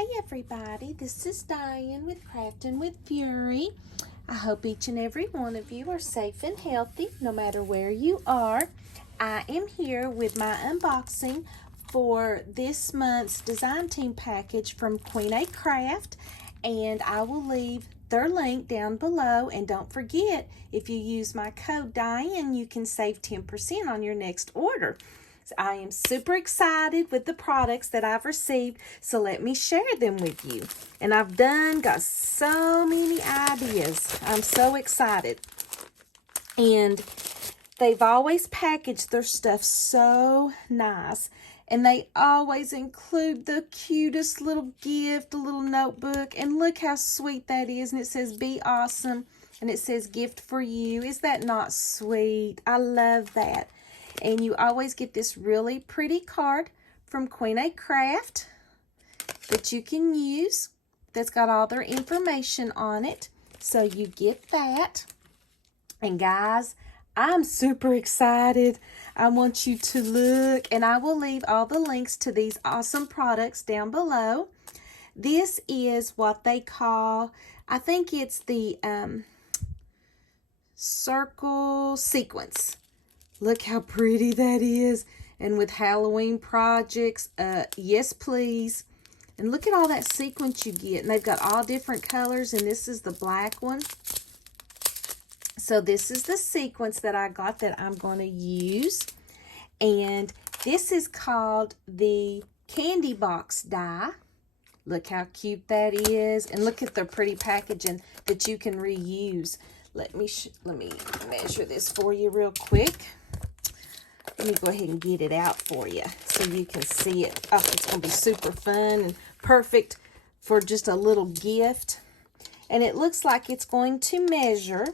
Hey everybody, this is Diane with Crafting with Fury. I hope each and every one of you are safe and healthy no matter where you are. I am here with my unboxing for this month's design team package from Queenacraft, and I will leave their link down below. And don't forget, if you use my code Diane, you can save 10% on your next order. I am super excited with the products that I've received, so let me share them with you. And I've got so many ideas. I'm so excited. And they've always packaged their stuff so nice. And they always include the cutest little gift, a little notebook. And look how sweet that is. And it says, "Be awesome." And it says, "Gift for you." Is that not sweet? I love that. And you always get this really pretty card from Queenacraft that you can use. That's got all their information on it. So you get that. And guys, I'm super excited. I want you to look, and I will leave all the links to these awesome products down below. This is what they call, I think it's the circle sequins. Look how pretty that is. And with Halloween projects, yes please. And look at all that sequence you get. And they've got all different colors, and this is the black one. So this is the sequence that I got that I'm going to use. And this is called the candy box die. Look how cute that is. And look at the pretty packaging that you can reuse. Let me measure this for you real quick. Let me go ahead and get it out for you so you can see it. Oh, it's going to be super fun and perfect for just a little gift. And it looks like it's going to measure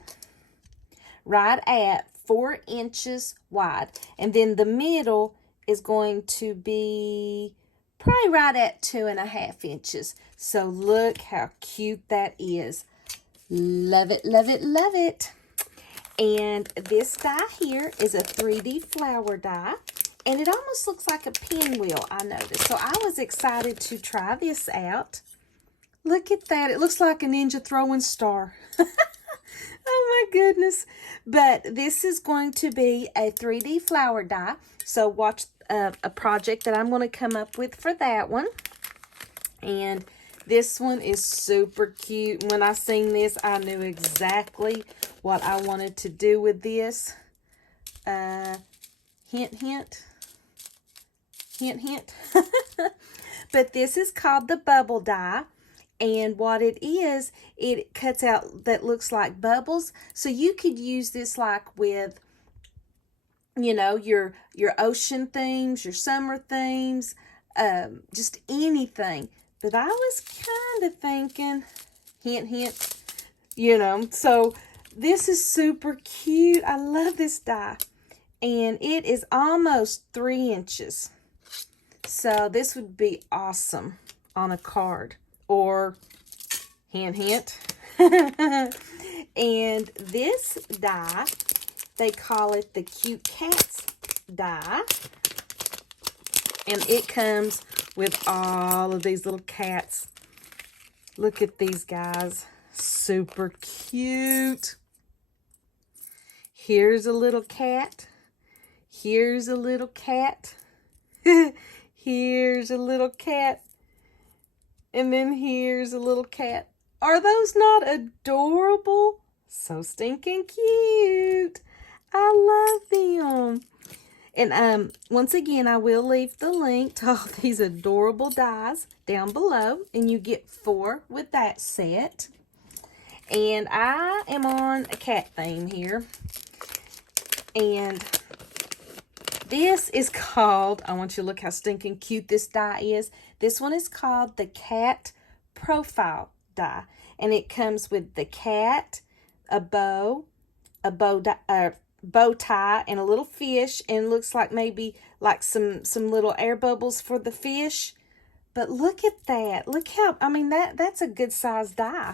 right at 4 inches wide. And then the middle is going to be probably right at 2.5 inches. So look how cute that is. Love it, love it, love it. And this die here is a 3D flower die. And it almost looks like a pinwheel, I noticed. So I was excited to try this out. Look at that. It looks like a ninja throwing star. Oh my goodness. But this is going to be a 3D flower die. So watch a project that I'm going to come up with for that one. And this one is super cute. When I seen this, I knew exactly what I wanted to do with this. Hint, hint. Hint, hint. But this is called the bubble die. And what it is, it cuts out that looks like bubbles. So you could use this like with, you know, your ocean themes, your summer themes, just anything. But I was kind of thinking, hint, hint, you know. So this is super cute. I love this die. And it is almost 3 inches. So this would be awesome on a card. Or hint, hint. And this die, they call it the Cute Cats die. And it comes with all of these little cats. Look at these guys. Super cute. Here's a little cat. Here's a little cat. Here's a little cat. And then here's a little cat. Are those not adorable? So stinking cute. I love them. And once again, I will leave the link to all these adorable dies down below. And you get 4 with that set. And I am on a cat theme here. And this is called, I want you to look how stinking cute this die is. This one is called the Cat Profile die. And it comes with the cat, a bow tie, and a little fish. And it looks like maybe like some little air bubbles for the fish. But look at that. Look how, I mean, that's a good size die.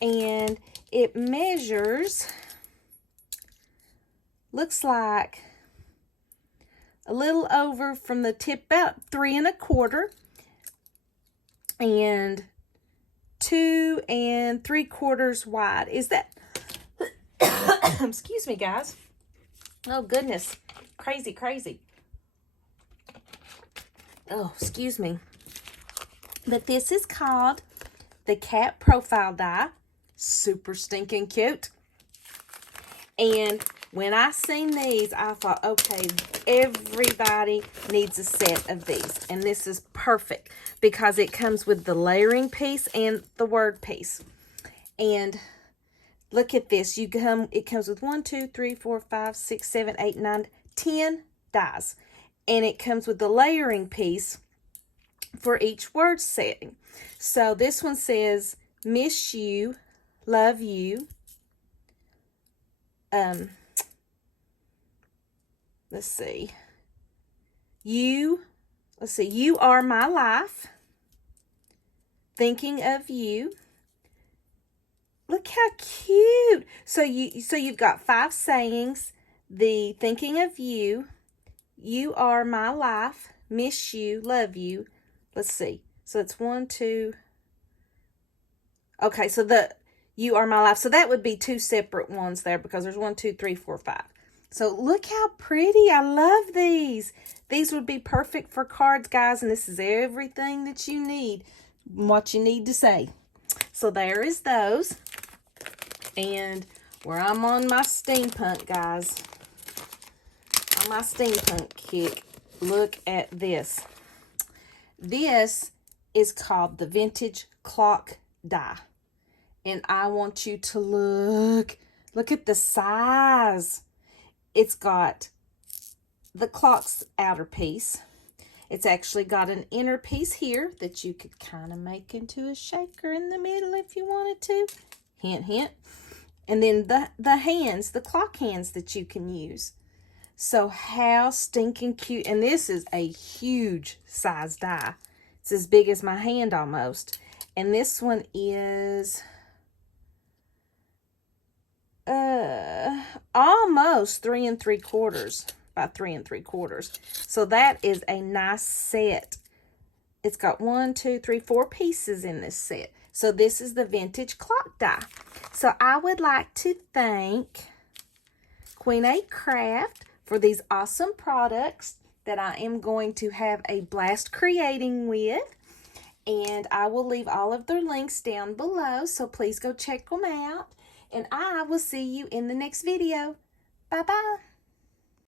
And it measures, looks like a little over from the tip, about 3 1/4. and 2 3/4 wide. Is that, excuse me, guys. Oh, goodness. Crazy, crazy. Oh, excuse me. But this is called the Cat Profile Die. Super stinking cute. And when I seen these, I thought, okay, everybody needs a set of these. And this is perfect because it comes with the layering piece and the word piece. And look at this. It comes with 1, 2, 3, 4, 5, 6, 7, 8, 9, 10 dies. And it comes with the layering piece for each word setting. So this one says, miss you, love you. Let's see. You are my life. Thinking of you. Look how cute. So you've got 5 sayings. The thinking of you. You are my life. Miss you, love you. Let's see. So it's 1, 2. Okay, so you are my life. So that would be 2 separate ones there because there's 1, 2, 3, 4, 5. So look how pretty. I love these. These would be perfect for cards, guys. And this is everything that you need. What you need to say. So there is those. And where I'm on my steampunk, guys. On my steampunk kick. Look at this. This is called the Vintage Clock Die. And I want you to look at the size. It's got the clock's outer piece. It's actually got an inner piece here that you could kind of make into a shaker in the middle if you wanted to. Hint, hint. And then the hands, the clock hands that you can use. So how stinking cute. And this is a huge size die. It's as big as my hand almost. And this one is almost 3 3/4 by 3 3/4. So that is a nice set. It's got 1, 2, 3, 4 pieces in this set. So this is the Vintage Clock Die. So I would like to thank Queenacraft for these awesome products that I am going to have a blast creating with. And I will leave all of their links down below. So please go check them out. And I will see you in the next video. Bye-bye.